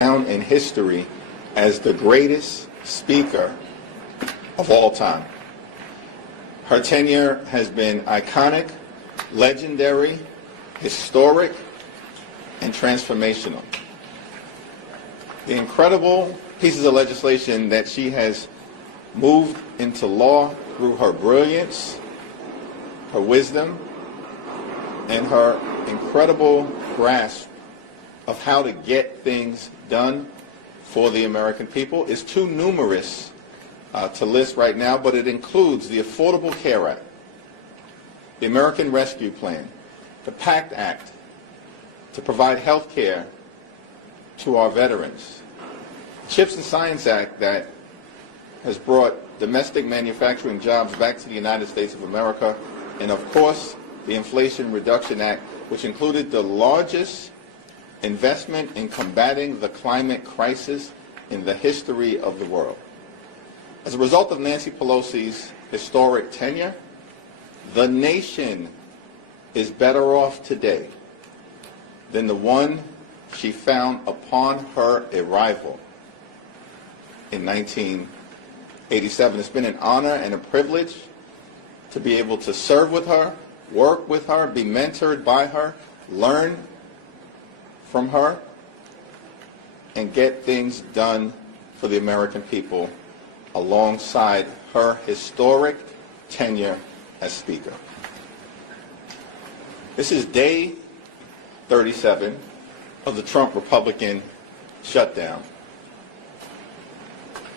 Down in history as the greatest speaker of all time. Her tenure has been iconic, legendary, historic, and transformational. The incredible pieces of legislation that she has moved into law through her brilliance, her wisdom, and her incredible grasp of how to get things done for the American people is too numerous to list right now, but it includes the Affordable Care Act, the American Rescue Plan, the PACT Act to provide health care to our veterans, the CHIPS and Science Act that has brought domestic manufacturing jobs back to the United States of America, and of course the Inflation Reduction Act, which included the largest investment in combating the climate crisis in the history of the world. As a result of Nancy Pelosi's historic tenure, the nation is better off today than the one she found upon her arrival in 1987. It's been an honor and a privilege to be able to serve with her, work with her, be mentored by her, learn from her, and get things done for the American people alongside her historic tenure as Speaker. This is day 37 of the Trump Republican shutdown.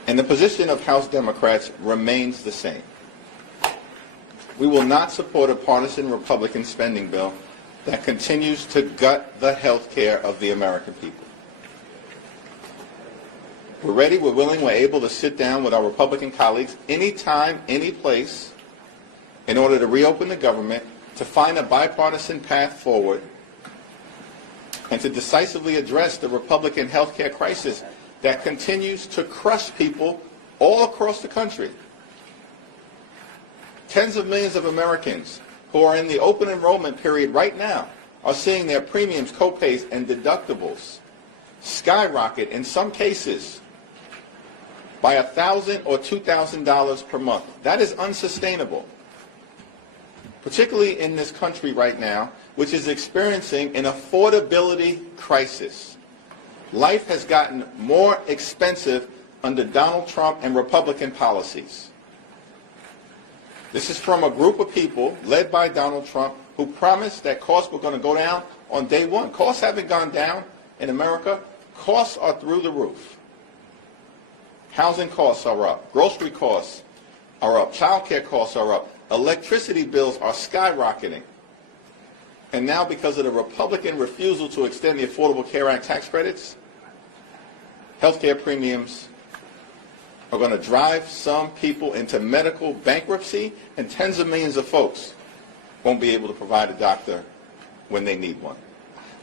And the position of House Democrats remains the same. We will not support a partisan Republican spending bill that continues to gut the health care of the American people. We're ready, we're willing, we're able to sit down with our Republican colleagues anytime, any place, in order to reopen the government, to find a bipartisan path forward, and to decisively address the Republican health care crisis that continues to crush people all across the country. Tens of millions of Americans who are in the open enrollment period right now are seeing their premiums, co-pays, and deductibles skyrocket, in some cases, by $1,000 or $2,000 per month. That is unsustainable, particularly in this country right now, which is experiencing an affordability crisis. Life has gotten more expensive under Donald Trump and Republican policies. This is from a group of people led by Donald Trump who promised that costs were going to go down on day one. Costs haven't gone down in America. Costs are through the roof. Housing costs are up. Grocery costs are up. Child care costs are up. Electricity bills are skyrocketing. And now, because of the Republican refusal to extend the Affordable Care Act tax credits, health care premiums are going to drive some people into medical bankruptcy, and tens of millions of folks won't be able to provide a doctor when they need one.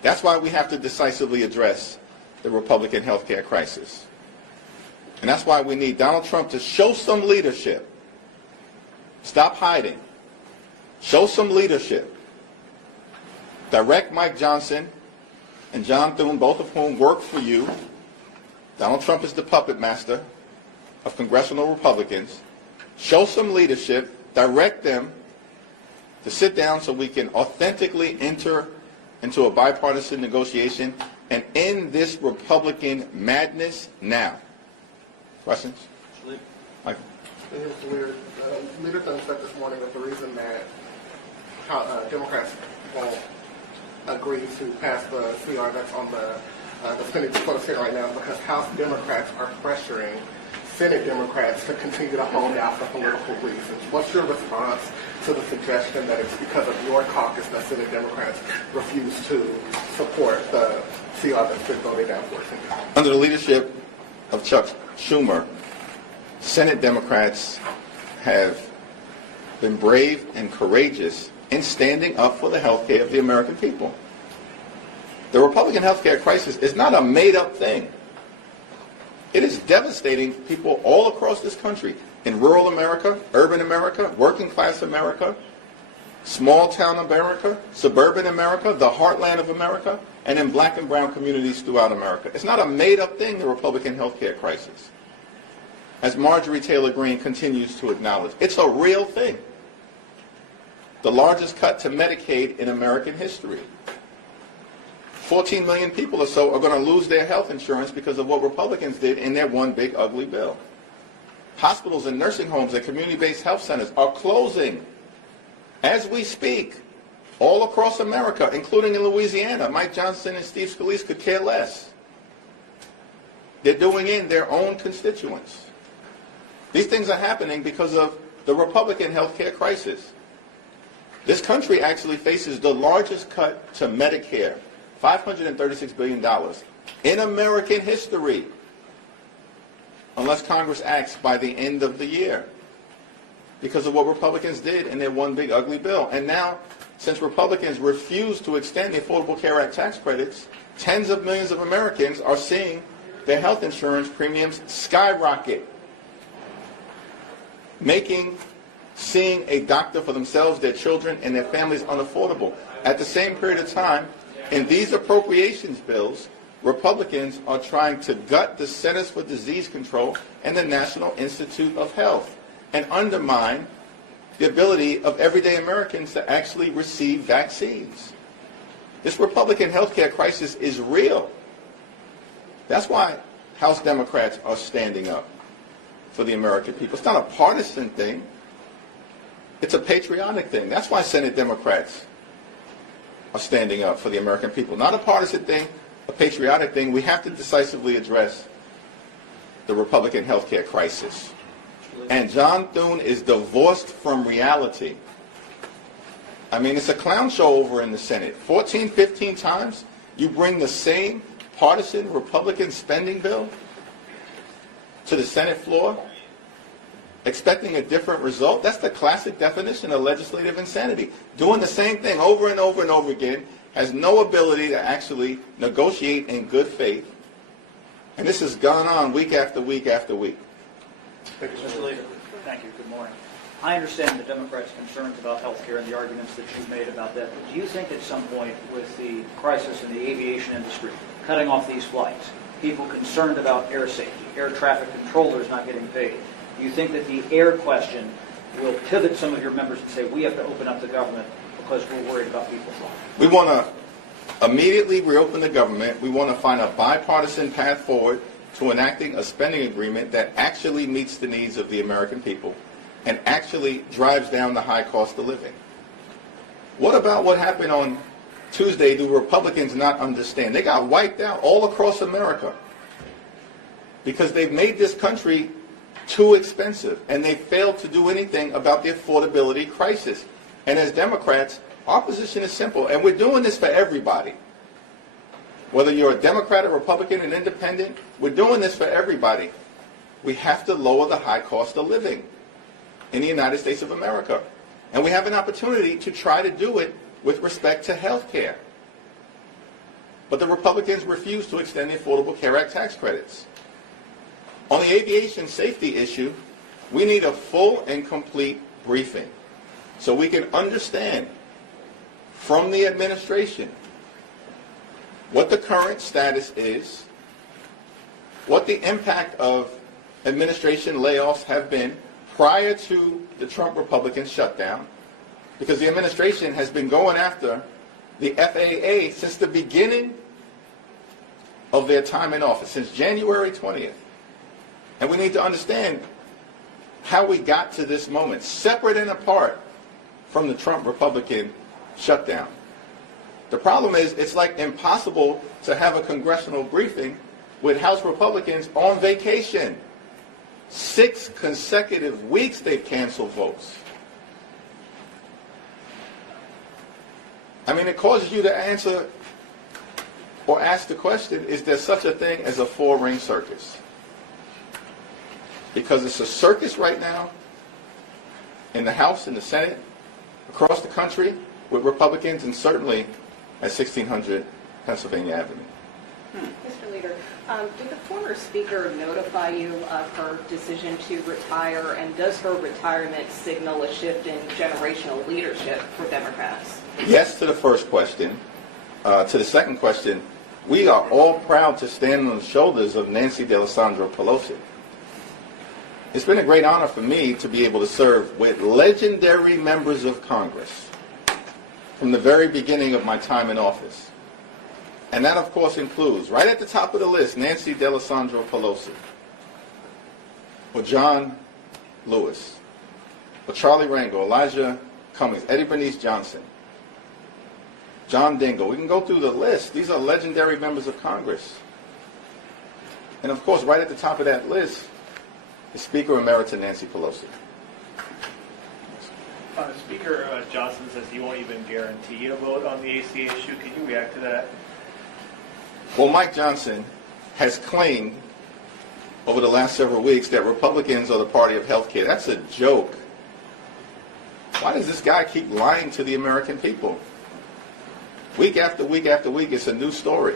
That's why we have to decisively address the Republican health care crisis. And that's why we need Donald Trump to show some leadership. Stop hiding. Show some leadership. Direct Mike Johnson and John Thune, both of whom work for you. Donald Trump is the puppet master of congressional Republicans. Show some leadership, direct them to sit down so we can authentically enter into a bipartisan negotiation and end this Republican madness now. Questions? Michael? Leader Thune said this morning that the reason that Democrats won't agree to pass the CR that's on the Senate before the Senate right now is because House Democrats are pressuring Senate Democrats to continue to hold out for political reasons. What's your response to the suggestion that it's because of your caucus that Senate Democrats refuse to support the CR that's been voted down for Senate? Under the leadership of Chuck Schumer, Senate Democrats have been brave and courageous in standing up for the health care of the American people. The Republican health care crisis is not a made-up thing. It is devastating people all across this country, in rural America, urban America, working class America, small town America, suburban America, the heartland of America. and in black and brown communities throughout America. It's not a made-up thing, the Republican health care crisis, as Marjorie Taylor Greene continues to acknowledge. It's a real thing. The largest cut to Medicaid in American history. 14 million people or so are going to lose their health insurance because of what Republicans did in their one big ugly bill. Hospitals and nursing homes and community-based health centers are closing as we speak all across America, including in Louisiana. Mike Johnson and Steve Scalise could care less. They're doing in their own constituents. These things are happening because of the Republican health care crisis. This country actually faces the largest cut to Medicare, $536 billion, in American history, unless Congress acts by the end of the year, because of what Republicans did in their one big ugly bill. And now, since Republicans refuse to extend the Affordable Care Act tax credits, tens of millions of Americans are seeing their health insurance premiums skyrocket, making seeing a doctor for themselves, their children, and their families unaffordable. At the same period of time, in these appropriations bills, Republicans are trying to gut the Centers for Disease Control and the National Institute of Health and undermine the ability of everyday Americans to actually receive vaccines. This Republican health care crisis is real. That's why House Democrats are standing up for the American people. It's not a partisan thing. It's a patriotic thing. That's why Senate Democrats are standing up for the American people. Not a partisan thing, a patriotic thing. We have to decisively address the Republican health care crisis. And John Thune is divorced from reality. I mean, it's a clown show over in the Senate. 14, 15 times you bring the same partisan Republican spending bill to the Senate floor, expecting a different result. That's the classic definition of legislative insanity. Doing the same thing over and over and over again, has no ability to actually negotiate in good faith. And this has gone on week after week after week. Mr. Leader, thank you. Good morning. I understand the Democrats' concerns about health care and the arguments that you've made about that. But do you think at some point with the crisis in the aviation industry, cutting off these flights, people concerned about air safety, air traffic controllers not getting paid, do you think that the air question will pivot some of your members and say, we have to open up the government because we're worried about people flying? We want to immediately reopen the government. We want to find a bipartisan path forward to enacting a spending agreement that actually meets the needs of the American people and actually drives down the high cost of living. What about what happened on Tuesday? Do Republicans not understand? They got wiped out all across America because they've made this country too expensive, and they failed to do anything about the affordability crisis. And as Democrats, our position is simple, and we're doing this for everybody. Whether you're a Democrat, a Republican, an independent, we're doing this for everybody. We have to lower the high cost of living in the United States of America. And we have an opportunity to try to do it with respect to health care. But the Republicans refuse to extend the Affordable Care Act tax credits. On the aviation safety issue, we need a full and complete briefing so we can understand from the administration what the current status is, what the impact of administration layoffs have been prior to the Trump Republican shutdown, because the administration has been going after the FAA since the beginning of their time in office, since January 20th. And we need to understand how we got to this moment, separate and apart from the Trump Republican shutdown. The problem is it's like impossible to have a congressional briefing with House Republicans on vacation. 6 consecutive weeks they've canceled votes. I mean, it causes you to answer or ask the question, is there such a thing as a 4-ring circus? Because it's a circus right now in the House, in the Senate, across the country with Republicans, and certainly at 1600 Pennsylvania Avenue. Mr. Leader, did the former Speaker notify you of her decision to retire, and does her retirement signal a shift in generational leadership for Democrats? Yes to the first question. to the second question, we are all proud to stand on the shoulders of Nancy D'Alessandro Pelosi. It's been a great honor for me to be able to serve with legendary members of Congress from the very beginning of my time in office. And that, of course, includes, right at the top of the list, Nancy D'Alessandro Pelosi, or John Lewis, or Charlie Rangel, Elijah Cummings, Eddie Bernice Johnson, John Dingell. We can go through the list. These are legendary members of Congress. And, of course, right at the top of that list is Speaker Emerita Nancy Pelosi. Speaker Johnson says he won't even guarantee a vote on the ACA issue. Can you react to that? Well, Mike Johnson has claimed over the last several weeks that Republicans are the party of health care. That's a joke. Why does this guy keep lying to the American people? Week after week after week, it's a new story.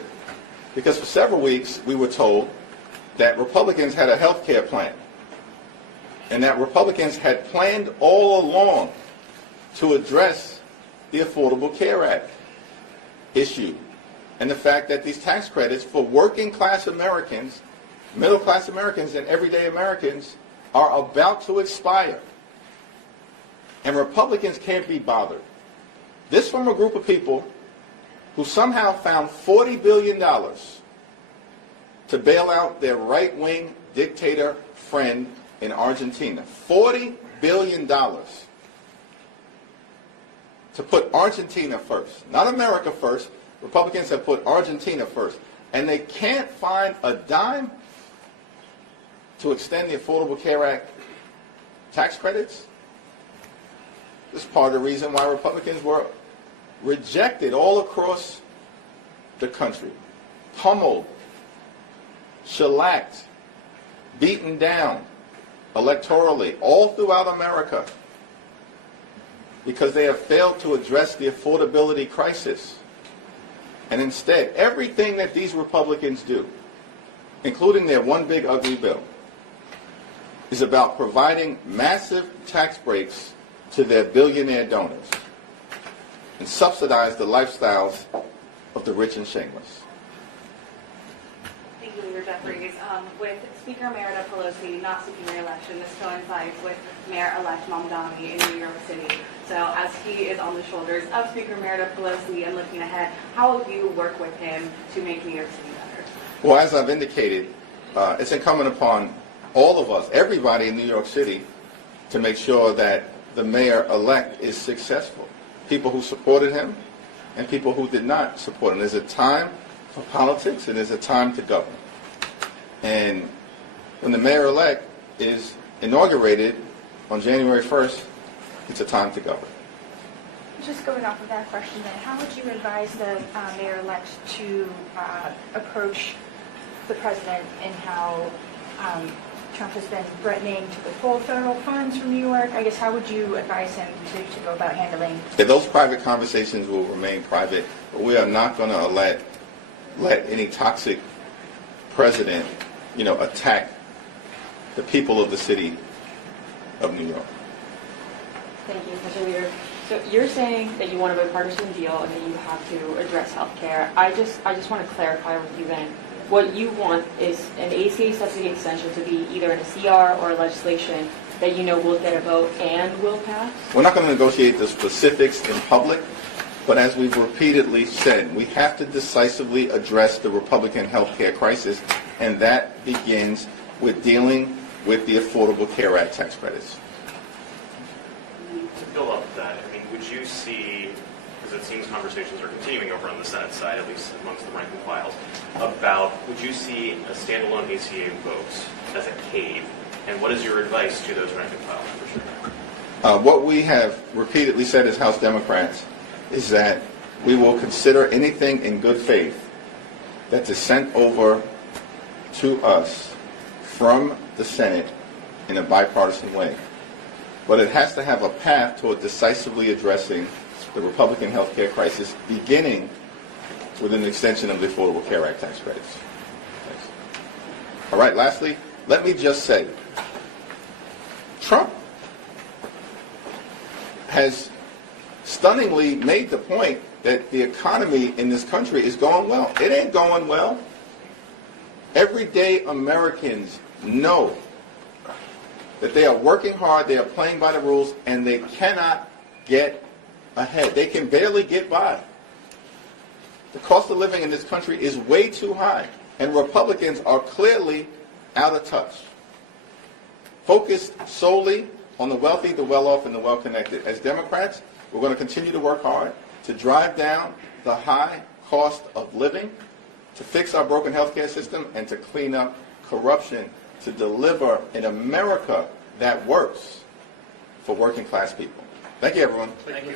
Because for several weeks, we were told that Republicans had a health care plan, and that Republicans had planned all along to address the Affordable Care Act issue, and the fact that these tax credits for working class Americans, middle class Americans, and everyday Americans are about to expire. And Republicans can't be bothered. This from a group of people who somehow found $40 billion to bail out their right-wing dictator friend in Argentina. $40 billion to put Argentina first. Not America first. Republicans have put Argentina first. And they can't find a dime to extend the Affordable Care Act tax credits. This is part of the reason why Republicans were rejected all across the country. Pummeled, shellacked, beaten down electorally all throughout America because they have failed to address the affordability crisis. And instead, everything that these Republicans do, including their one big ugly bill, is about providing massive tax breaks to their billionaire donors and subsidize the lifestyles of the rich and shameless. Thank you, Leader Jeffries. With Speaker Emerita Pelosi not seeking re-election, this coincides with Mayor-elect Mamdani in New York City. So as he is on the shoulders of Speaker Emerita Pelosi and looking ahead, how will you work with him to make New York City better? Well, as I've indicated, it's incumbent upon all of us, everybody in New York City, to make sure that the mayor-elect is successful. People who supported him and people who did not support him. There's a time for politics and there's a time to govern. And when the mayor-elect is inaugurated on January 1st, it's a time to govern. Just going off of that question then, how would you advise the mayor-elect to approach the president in how Trump has been threatening to withhold federal funds from New York? I guess how would you advise him to go about handling? Yeah, those private conversations will remain private, but we are not going to let any toxic president, attack the people of the city of New York. Thank you, Mr. Leader. So you're saying that you want a bipartisan deal and that you have to address health care. I just want to clarify with you then. What you want is an ACA subsidy extension to be either in a CR or a legislation that you know will get a vote and will pass? We're not going to negotiate the specifics in public, but as we've repeatedly said, we have to decisively address the Republican health care crisis, and that begins with dealing with the Affordable Care Act tax credits. To build off of that, would you see, because it seems conversations are continuing over on the Senate side, at least amongst the rank and files, about would you see a standalone ACA vote as a cave? And what is your advice to those rank and files for sure? What we have repeatedly said as House Democrats is that we will consider anything in good faith that is sent over to us from the Senate in a bipartisan way. But it has to have a path toward decisively addressing the Republican health care crisis, beginning with an extension of the Affordable Care Act tax credits. Thanks. All right, lastly, let me just say, Trump has stunningly made the point that the economy in this country is going well. It ain't going well. Everyday Americans know that they are working hard, they are playing by the rules, and they cannot get ahead. They can barely get by. The cost of living in this country is way too high, and Republicans are clearly out of touch, focused solely on the wealthy, the well-off, and the well-connected. As Democrats, we're going to continue to work hard to drive down the high cost of living, to fix our broken healthcare system, and to clean up corruption, to deliver an America that works for working class people. Thank you, everyone. Thank you.